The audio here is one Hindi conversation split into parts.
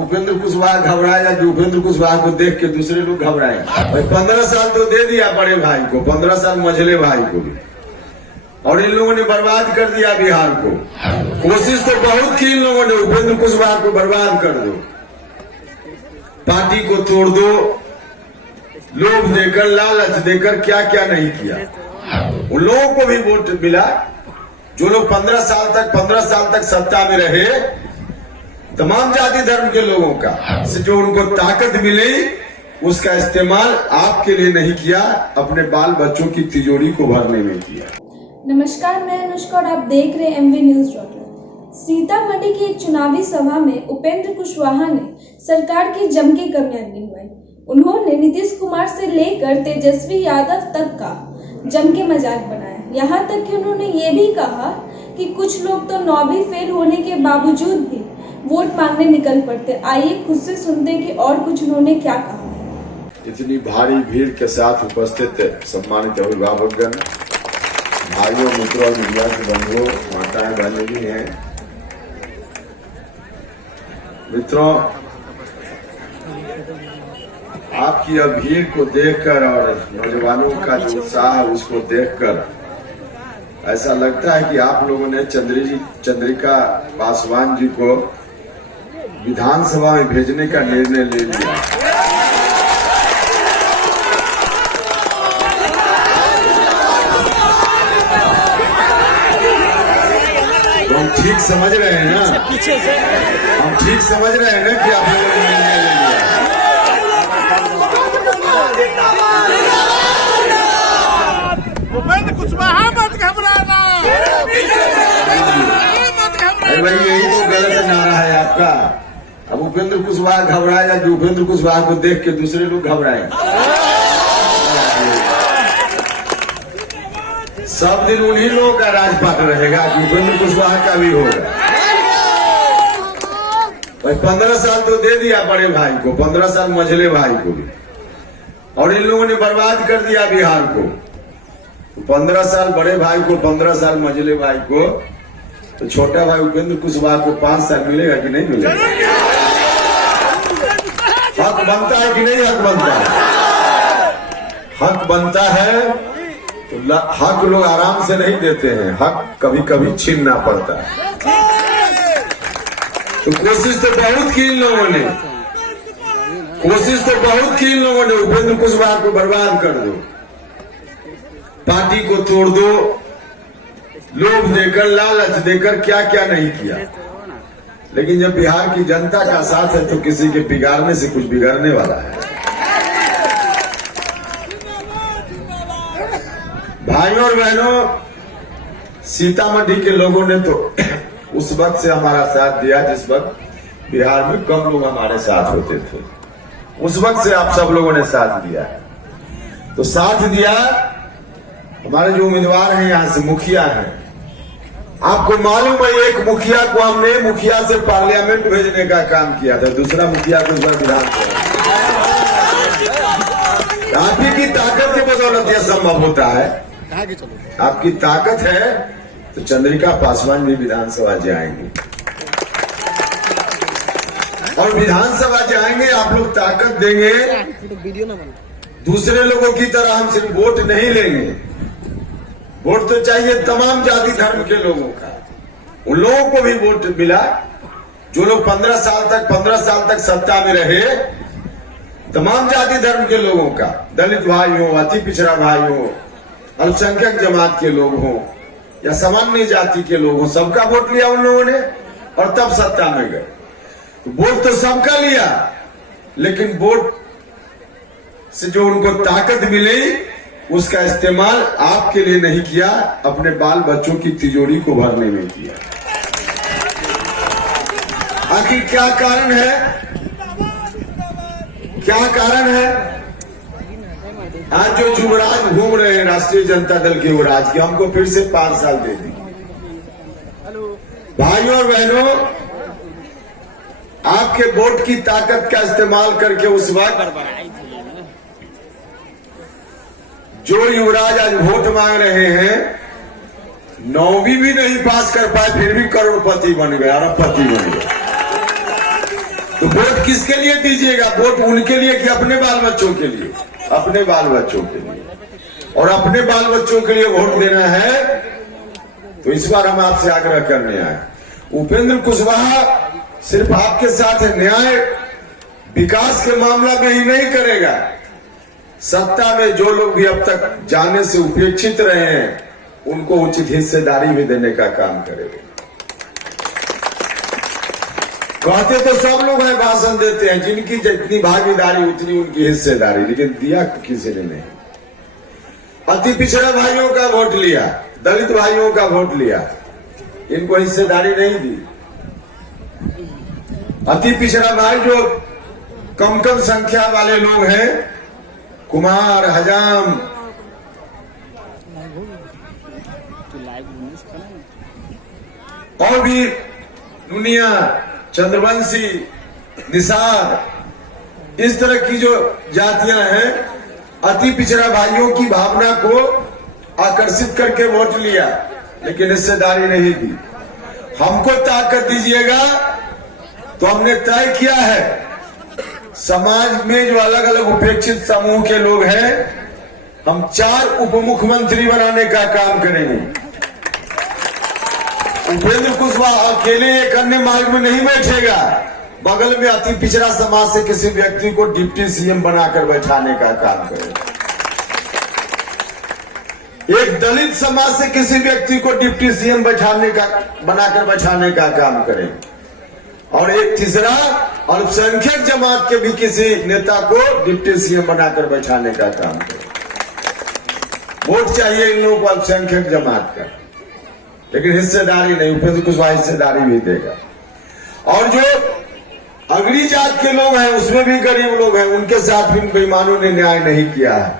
उपेंद्र कुशवाहा घबराए या उपेंद्र कुशवाहा को देख के दूसरे लोग घबराए। भाई 15 साल तो दे दिया बड़े भाई को, 15 साल मझले भाई को भी, और इन लोगों ने बर्बाद कर दिया बिहार को। कोशिश तो बहुत की इन लोगों ने, उपेंद्र कुशवाहा को बर्बाद कर दो, पार्टी को तोड़ दो, लोभ देकर लालच देकर क्या क्या नहीं किया। उन लोगों को भी वोट मिला जो लोग 15 साल तक सत्ता में रहे, तमाम जाति धर्म के लोगों का से जो उनको ताकत मिली उसका इस्तेमाल आपके लिए नहीं किया, अपने बाल बच्चों की तिजोरी को भरने में किया। नमस्कार, मैं अनुष्का और आप देख रहे हैं MV News। सीतामढ़ी की एक चुनावी सभा में उपेंद्र कुशवाहा ने सरकार की जम के कमियां गिनवाई। उन्होंने नीतीश कुमार से लेकर तेजस्वी यादव तक का जम के मजाक बनाया। यहाँ तक कि उन्होंने ये भी कहा कि कुछ लोग तो 9वीं फेल होने के बावजूद भी वोट मांगने निकल पड़ते। आइए खुद से सुनते कि और कुछ उन्होंने क्या कहा है। इतनी भारी भीड़ के साथ उपस्थित सम्मानित अभिभावकगण, भाइयों, मित्रों, मीडिया के बंधुओं, माताएं बहनें भी हैं। मित्रों, आपकी यह भीड़ को देखकर और नौजवानों का जो उत्साह है उसको देखकर ऐसा लगता है कि आप लोगों ने चंद्रिका पासवान जी को विधानसभा में भेजने का निर्णय ले लिया। तो हम ठीक समझ रहे हैं ना, हम ठीक समझ रहे हैं ना कि आप लोगों ने निर्णय ले लिया। उपेंद्र कुशवाहा मत घबराना, अरे भाई यही तो गलत नारा है आपका। अब उपेंद्र कुशवाहा घबराए या उपेंद्र कुशवाहा को देख के दूसरे लोग घबराए। सब दिन उन्हीं लोगों का राजपाट रहेगा कि उपेंद्र कुशवाहा का भी होगा। भाई 15 साल तो दे दिया बड़े भाई को, 15 साल मझले भाई को भी, और इन लोगों ने बर्बाद कर दिया बिहार को। 15 साल बड़े भाई को, 15 साल मझले भाई को, तो छोटा भाई उपेंद्र कुशवाहा को 5 साल मिलेगा कि नहीं मिलेगा? हक बनता है कि नहीं? हक बनता है, हक बनता है। तो हक लोग आराम से नहीं देते हैं, हक कभी कभी छीनना पड़ता है। तो कोशिश तो बहुत की इन लोगों ने, कोशिश तो बहुत की इन लोगों ने, उपेंद्र कुशवाहा को बर्बाद कर दो, पार्टी को तोड़ दो, लोभ देकर लालच देकर क्या क्या नहीं किया। लेकिन जब बिहार की जनता का साथ है तो किसी के बिगाड़ने से कुछ बिगड़ने वाला है। भाइयों और बहनों, सीतामढ़ी के लोगों ने तो उस वक्त से हमारा साथ दिया जिस वक्त बिहार में कम लोग हमारे साथ होते थे। उस वक्त से आप सब लोगों ने साथ दिया है। तो साथ दिया, हमारे जो उम्मीदवार हैं यहाँ से मुखिया हैं, आपको मालूम है एक मुखिया को हमने मुखिया से पार्लियामेंट भेजने का काम किया था, दूसरा मुखिया को विधानसभा। आप ही की ताकत के बदौलत यह संभव होता है। आपकी ताकत है तो चंद्रिका पासवान भी विधानसभा जाएंगे, और विधानसभा जाएंगे। आप लोग ताकत देंगे, दूसरे लोगों की तरह हम सिर्फ वोट नहीं लेंगे। वोट तो चाहिए तमाम जाति धर्म के लोगों का। उन लोगों को भी वोट मिला जो लोग 15 साल तक सत्ता में रहे, तमाम जाति धर्म के लोगों का, दलित भाई हो, अति पिछड़ा भाई हो, अल्पसंख्यक जमात के लोग हो या सामान्य जाति के लोग हो, सबका वोट लिया उन लोगों ने और तब सत्ता में गए। वोट तो सबका लिया, लेकिन वोट से जो उनको ताकत मिली उसका इस्तेमाल आपके लिए नहीं किया, अपने बाल बच्चों की तिजोरी को भरने में किया। आखिर क्या कारण है? क्या कारण है? आज जो युवराज घूम रहे हैं राष्ट्रीय जनता दल के युवराज के, हमको फिर से 5 साल दे दी। भाइयों और बहनों, आपके वोट की ताकत का इस्तेमाल करके उस वक्त जो युवराज आज वोट मांग रहे हैं, 9वीं भी नहीं पास कर पाए, फिर भी करोड़पति बन गए, अरबपति बन गए। तो वोट किसके लिए दीजिएगा? वोट उनके लिए कि अपने बाल बच्चों के लिए? अपने बाल बच्चों के लिए। और अपने बाल बच्चों के लिए वोट देना है तो इस बार हम आपसे आग्रह करने आए, उपेंद्र कुशवाहा सिर्फ आपके साथ न्याय विकास के मामला में ही नहीं करेगा, सत्ता में जो लोग भी अब तक जाने से उपेक्षित रहे हैं उनको उचित हिस्सेदारी भी देने का काम करेगा। कहते तो सब लोग हैं, भाषण देते हैं, जिनकी जितनी भागीदारी उतनी उनकी हिस्सेदारी, लेकिन दिया किसी ने नहीं। अति पिछड़ा भाइयों का वोट लिया, दलित भाइयों का वोट लिया, इनको हिस्सेदारी नहीं दी। अति पिछड़ा भाई जो कम संख्या वाले लोग हैं, कुमार, हजाम, और भी दुनिया, चंद्रवंशी, निषाद, इस तरह की जो जातियां हैं, अति पिछड़ा भाइयों की भावना को आकर्षित करके वोट लिया, लेकिन हिस्सेदारी नहीं दी। हमको ताकत दीजिएगा तो हमने तय किया है समाज में जो अलग अलग उपेक्षित समूह के लोग हैं, हम 4 उप मुख्यमंत्री बनाने का काम करेंगे। उपेंद्र कुशवाहा अकेले एक अन्य मार्ग में नहीं बैठेगा, बगल में अति पिछड़ा समाज से किसी व्यक्ति को डिप्टी सीएम बनाकर बैठाने का काम करेगा। एक दलित समाज से किसी व्यक्ति को डिप्टी सीएम बनाकर बैठाने का काम करेंगे। और एक तीसरा अल्पसंख्यक जमात के भी किसी नेता को डिप्टी सीएम बनाकर बैठाने का काम करेंगे। वोट चाहिए इन लोगों को अल्पसंख्यक जमात का, लेकिन हिस्सेदारी नहीं। उपेंद्र कुशवाहा हिस्सेदारी भी देगा। और जो अगड़ी जात के लोग हैं, उसमें भी गरीब लोग हैं, उनके साथ भी बेईमानों ने न्याय नहीं किया है,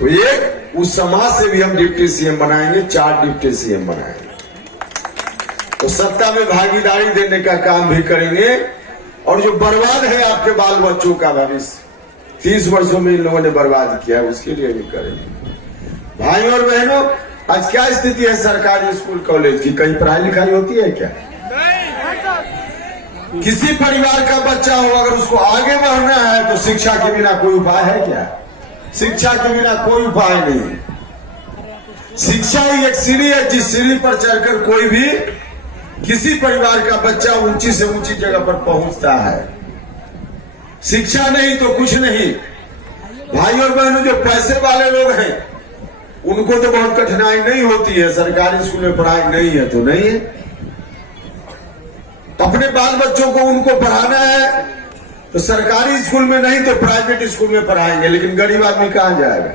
तो एक उस समाज से भी हम डिप्टी सीएम बनाएंगे, 4 डिप्टी सीएम बनाएंगे। तो सत्ता में भागीदारी देने का काम भी करेंगे। और जो बर्बाद है आपके बाल बच्चों का भविष्य, 30 वर्षों में इन लोगों ने बर्बाद किया है, उसके लिए भी करेंगे। भाई और बहनों, आज क्या स्थिति है सरकारी स्कूल कॉलेज की? कहीं पढ़ाई लिखाई होती है क्या? किसी परिवार का बच्चा हो, अगर उसको आगे बढ़ना है तो शिक्षा के बिना कोई उपाय है क्या? शिक्षा के बिना कोई उपाय नहीं। शिक्षा ही एक सीढ़ी है, जिस सीढ़ी पर चढ़कर कोई भी किसी परिवार का बच्चा ऊंची से ऊंची जगह पर पहुंचता है। शिक्षा नहीं तो कुछ नहीं। भाई और बहनों, जो पैसे वाले लोग हैं उनको तो बहुत कठिनाई नहीं होती है, सरकारी स्कूल में पढ़ाई नहीं है तो नहीं है। अपने बाल बच्चों को उनको पढ़ाना है तो सरकारी स्कूल में नहीं तो प्राइवेट स्कूल में पढ़ाएंगे। लेकिन गरीब आदमी कहां जाएगा?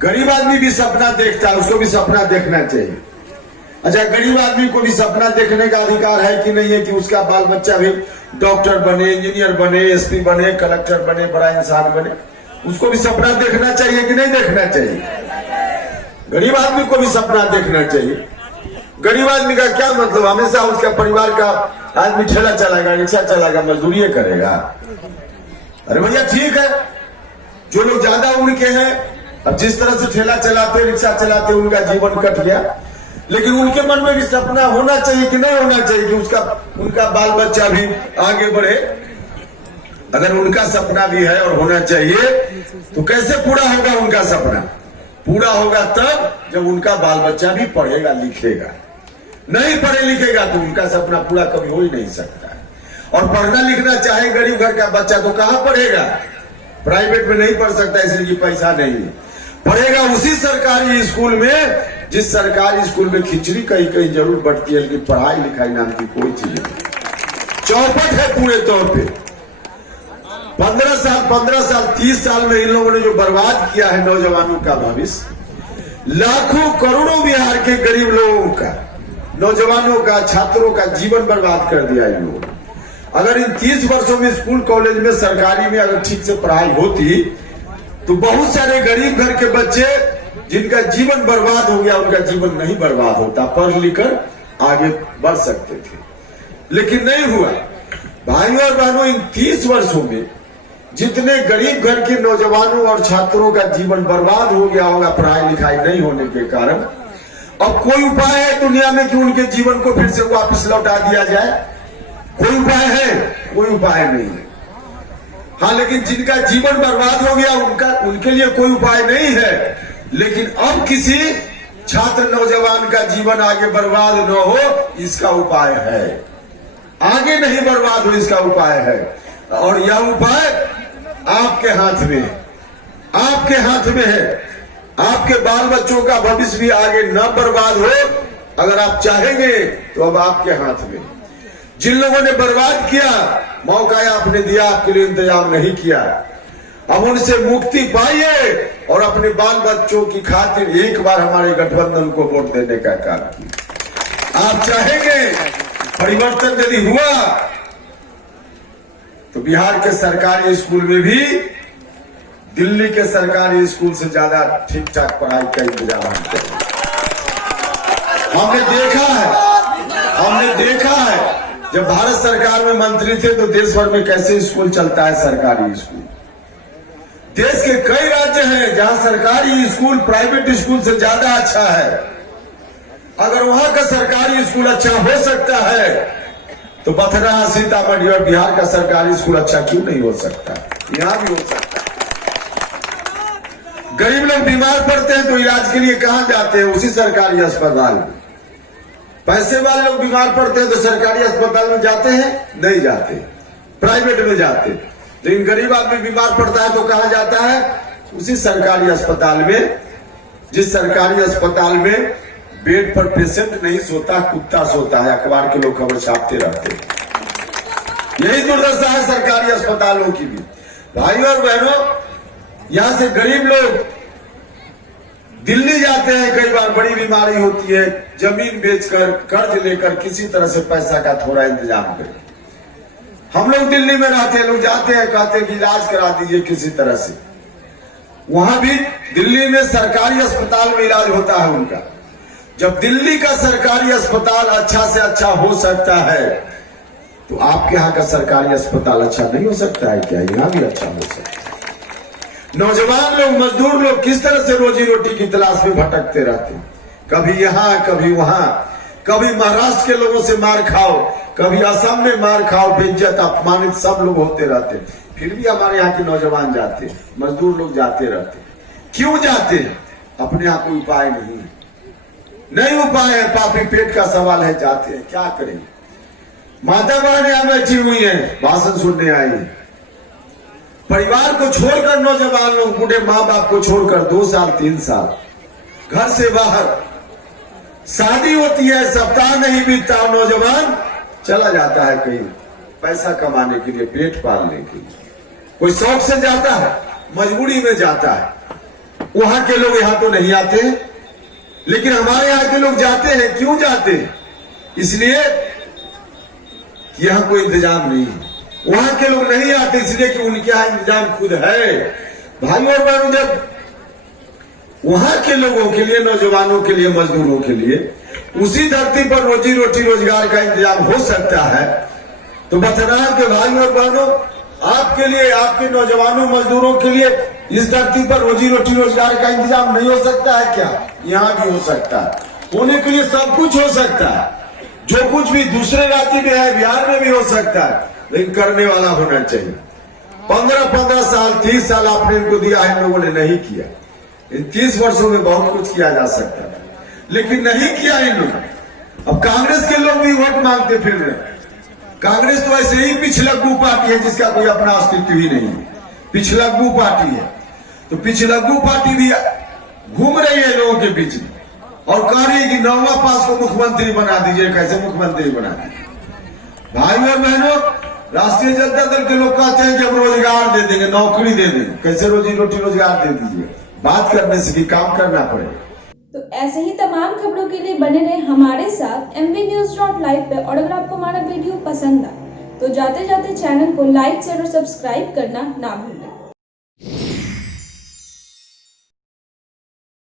गरीब आदमी भी सपना देखता है, उसको भी सपना देखना चाहिए। अच्छा, गरीब आदमी को भी सपना देखने का अधिकार है कि नहीं है कि उसका बाल बच्चा भी डॉक्टर बने, इंजीनियर बने, एसपी बने, कलेक्टर बने, बड़ा इंसान बने? उसको भी सपना देखना चाहिए कि नहीं देखना चाहिए? गरीब आदमी को भी सपना देखना चाहिए। गरीब आदमी का क्या मतलब? हमेशा उसका परिवार का आदमी ठेला चलाएगा, रिक्शा चलाएगा, मजदूरी करेगा? अरे भैया ठीक है, जो लोग ज्यादा उम्र के हैं, अब जिस तरह से ठेला चलाते, रिक्शा चलाते, उनका जीवन कट गया, लेकिन उनके मन में भी सपना होना चाहिए कि नहीं होना चाहिए कि उनका बाल बच्चा भी आगे बढ़े? अगर उनका सपना भी है और होना चाहिए तो कैसे पूरा होगा उनका सपना? पूरा होगा तब जब उनका बाल बच्चा भी पढ़ेगा लिखेगा। नहीं पढ़े लिखेगा तो उनका सपना पूरा कभी हो ही नहीं सकता है। और पढ़ना लिखना चाहे गरीब घर का बच्चा तो कहां पढ़ेगा? प्राइवेट में नहीं पढ़ सकता, इसलिए कि पैसा नहीं है। पढ़ेगा उसी सरकारी स्कूल में जिस सरकारी स्कूल में खिचड़ी कहीं कहीं जरूर बटती है, लेकिन पढ़ाई लिखाई नाम की कोई चीज नहीं। चौपट है पूरे तौर पे। 15 साल 30 साल में इन लोगों ने जो बर्बाद किया है नौजवानों का भविष्य, लाखों करोड़ों बिहार के गरीब लोगों का, नौजवानों का, छात्रों का जीवन बर्बाद कर दिया इन लोगों ने। अगर इन 30 वर्षों में स्कूल कॉलेज में सरकारी में अगर ठीक से पढ़ाई होती तो बहुत सारे गरीब घर के बच्चे जिनका जीवन बर्बाद हो गया, उनका जीवन नहीं बर्बाद होता, पढ़ लिख कर आगे बढ़ सकते थे। लेकिन नहीं हुआ। भाइयों और बहनों, इन 30 वर्षों में जितने गरीब घर के नौजवानों और छात्रों का जीवन बर्बाद हो गया होगा पढ़ाई लिखाई नहीं होने के कारण, अब कोई उपाय है दुनिया में कि उनके जीवन को फिर से वापस लौटा दिया जाए? कोई उपाय है? कोई उपाय नहीं है। हाँ, लेकिन जिनका जीवन बर्बाद हो गया उनके लिए कोई उपाय नहीं है। लेकिन अब किसी छात्र नौजवान का जीवन आगे बर्बाद न हो, इसका उपाय है। आगे नहीं बर्बाद हो, इसका उपाय है। और यह उपाय आपके हाथ में है, आपके हाथ में है। आपके बाल बच्चों का भविष्य भी आगे न बर्बाद हो, अगर आप चाहेंगे तो अब आपके हाथ में। जिन लोगों ने बर्बाद किया, मौका आपने दिया, आपके लिए इंतजाम नहीं किया। अब उनसे मुक्ति पाइए और अपने बाल बच्चों की खातिर एक बार हमारे गठबंधन को वोट देने का काम कीजिए। आप चाहेंगे परिवर्तन यदि हुआ तो बिहार के सरकारी स्कूल में भी दिल्ली के सरकारी स्कूल से ज्यादा ठीक ठाक पढ़ाई का इंतजाम हम करेंगे। हमने देखा है जब भारत सरकार में मंत्री थे तो देश भर में कैसे स्कूल चलता है, सरकारी स्कूल। देश के कई राज्य हैं जहां सरकारी स्कूल प्राइवेट स्कूल से ज्यादा अच्छा है। अगर वहां का सरकारी स्कूल अच्छा हो सकता है तो बथरा, सीतामढ़ी और बिहार का सरकारी स्कूल अच्छा क्यों नहीं हो सकता? यहां भी हो सकता है। गरीब लोग बीमार पड़ते हैं तो इलाज के लिए कहां जाते हैं? उसी सरकारी अस्पताल में। पैसे वाले लोग बीमार पड़ते हैं तो सरकारी अस्पताल में जाते हैं? नहीं जाते, प्राइवेट में जाते। लेकिन गरीब आदमी बीमार पड़ता है तो कहां जाता है? उसी सरकारी अस्पताल में, जिस सरकारी अस्पताल में बेड पर पेशेंट नहीं सोता, कुत्ता सोता है। अखबार के लोग खबर छापते रहते हैं। यही दुर्दशा है सरकारी अस्पतालों की भी। भाइयों और बहनों, यहां से गरीब लोग दिल्ली जाते हैं, कई बार बड़ी बीमारी होती है, जमीन बेचकर, कर्ज लेकर किसी तरह से पैसा का थोड़ा इंतजाम करें। हम लोग दिल्ली में रहते हैं, लोग जाते हैं, कहते हैं कि इलाज करा दीजिए किसी तरह से। वहां भी दिल्ली में सरकारी अस्पताल में इलाज होता है उनका। जब दिल्ली का सरकारी अस्पताल अच्छा से अच्छा हो सकता है तो आपके यहाँ का सरकारी अस्पताल अच्छा नहीं हो सकता है क्या? यहाँ भी अच्छा हो सकता है। नौजवान लोग, मजदूर लोग किस तरह से रोजी रोटी की तलाश में भटकते रहते हैं, कभी यहाँ कभी वहां। कभी महाराष्ट्र के लोगों से मार खाओ, कभी असम में मार खाओ, बेइज्जत अपमानित सब लोग होते रहते हैं। फिर भी हमारे यहाँ के नौजवान जाते हैं, मजदूर लोग जाते रहते हैं। क्यों जाते हैं? अपने यहाँ कोई उपाय नहीं उपाय है, पापी पेट का सवाल है, जाते हैं। क्या करें? माता बहन यहाँ बैठी हुई है, भाषण सुनने आई है। परिवार को छोड़कर नौजवान लोग, बूढ़े माँ बाप को छोड़कर 2 साल 3 साल घर से बाहर, शादी होती है, सप्ताह नहीं बीतता, नौजवान चला जाता है कहीं पैसा कमाने के लिए, पेट पालने के लिए। कोई शौक से जाता है, मजबूरी में जाता है। वहां के लोग यहाँ तो नहीं आते, लेकिन हमारे यहाँ के लोग जाते हैं। क्यों जाते हैं? इसलिए कि यहाँ कोई इंतजाम नहीं है। वहां के लोग नहीं आते इसलिए कि उनके यहाँ इंतजाम खुद है। भाइयों और बहनों, जब वहां के लोगों के लिए, नौजवानों के लिए, मजदूरों के लिए उसी धरती पर रोजी रोटी रोजगार का इंतजाम हो सकता है तो बथनाम के भाइयों और बहनों, आपके लिए, आपके नौजवानों मजदूरों के लिए इस धरती पर रोजी रोटी रोजगार का इंतजाम नहीं हो सकता है क्या? यहाँ भी हो सकता है। होने के लिए सब कुछ हो सकता है। जो कुछ भी दूसरे राज्य में है, बिहार में भी हो सकता है, लेकिन करने वाला होना चाहिए। 15 साल 30 साल आपने इनको दिया है, इन लोगों ने नहीं किया। इन 30 वर्षों में बहुत कुछ किया जा सकता था, लेकिन नहीं किया इन लोगों। अब कांग्रेस के लोग भी वोट मांगते फिर रहे। कांग्रेस तो ऐसे ही पिछलग्गू पार्टी है जिसका कोई अपना अस्तित्व ही नहीं है, पिछलग्गू पार्टी है। तो पिछलग्गू पार्टी भी घूम रही है लोगों के बीच में और कह रही है कि 9वां पास को मुख्यमंत्री बना दीजिए। कैसे मुख्यमंत्री बना दीजिए? भाइयों और बहनों, राष्ट्रीय जनता दल के लोग कहते हैं कि हम रोजगार दे देंगे, नौकरी दे देंगे। कैसे रोजी रोटी रोजगार दे दीजिए? बात करने से कि काम करना पड़ेगा। तो ऐसे ही तमाम खबरों के लिए बने रहे हमारे साथ MVNews.live पे। और अगर आपको हमारा वीडियो पसंद आए तो जाते जाते चैनल को लाइक, शेयर और सब्सक्राइब करना ना भूलें।